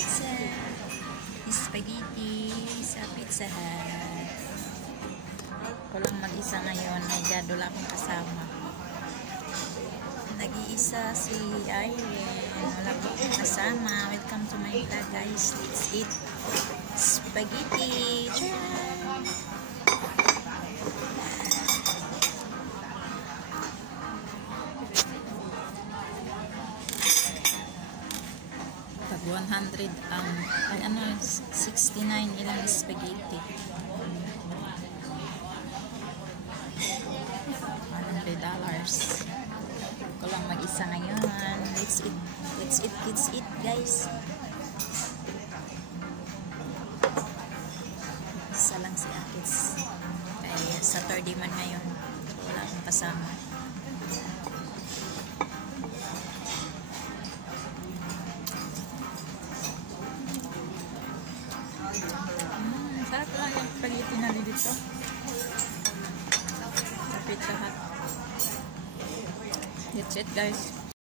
pizza. Spaghetti sa Pizza Hut. Walang mag-isa ngayon. May gadol akong kasama. Nag-iisa si Irene. Wala po akong kasama. Welcome to my vlog, guys. Let's eat spaghetti. Try! Pag 100 ay ano, 69 ilang spaghetti. $100. Ko lang mag-isa ngayon. Let's eat, guys. Isa lang si Akis. Kaya Saturday man ngayon. Wala akong kasama. Sarap lang yung spaghetti na dito. Sa Pizza Hut. That's it, guys.